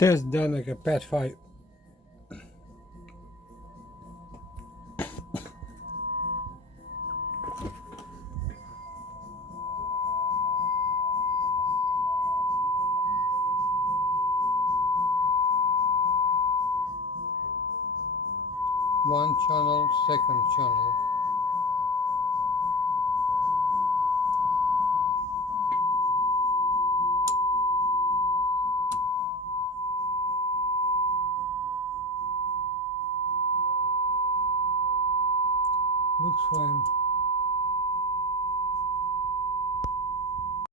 Test done like a Pad 5. One channel, second channel. Looks fine.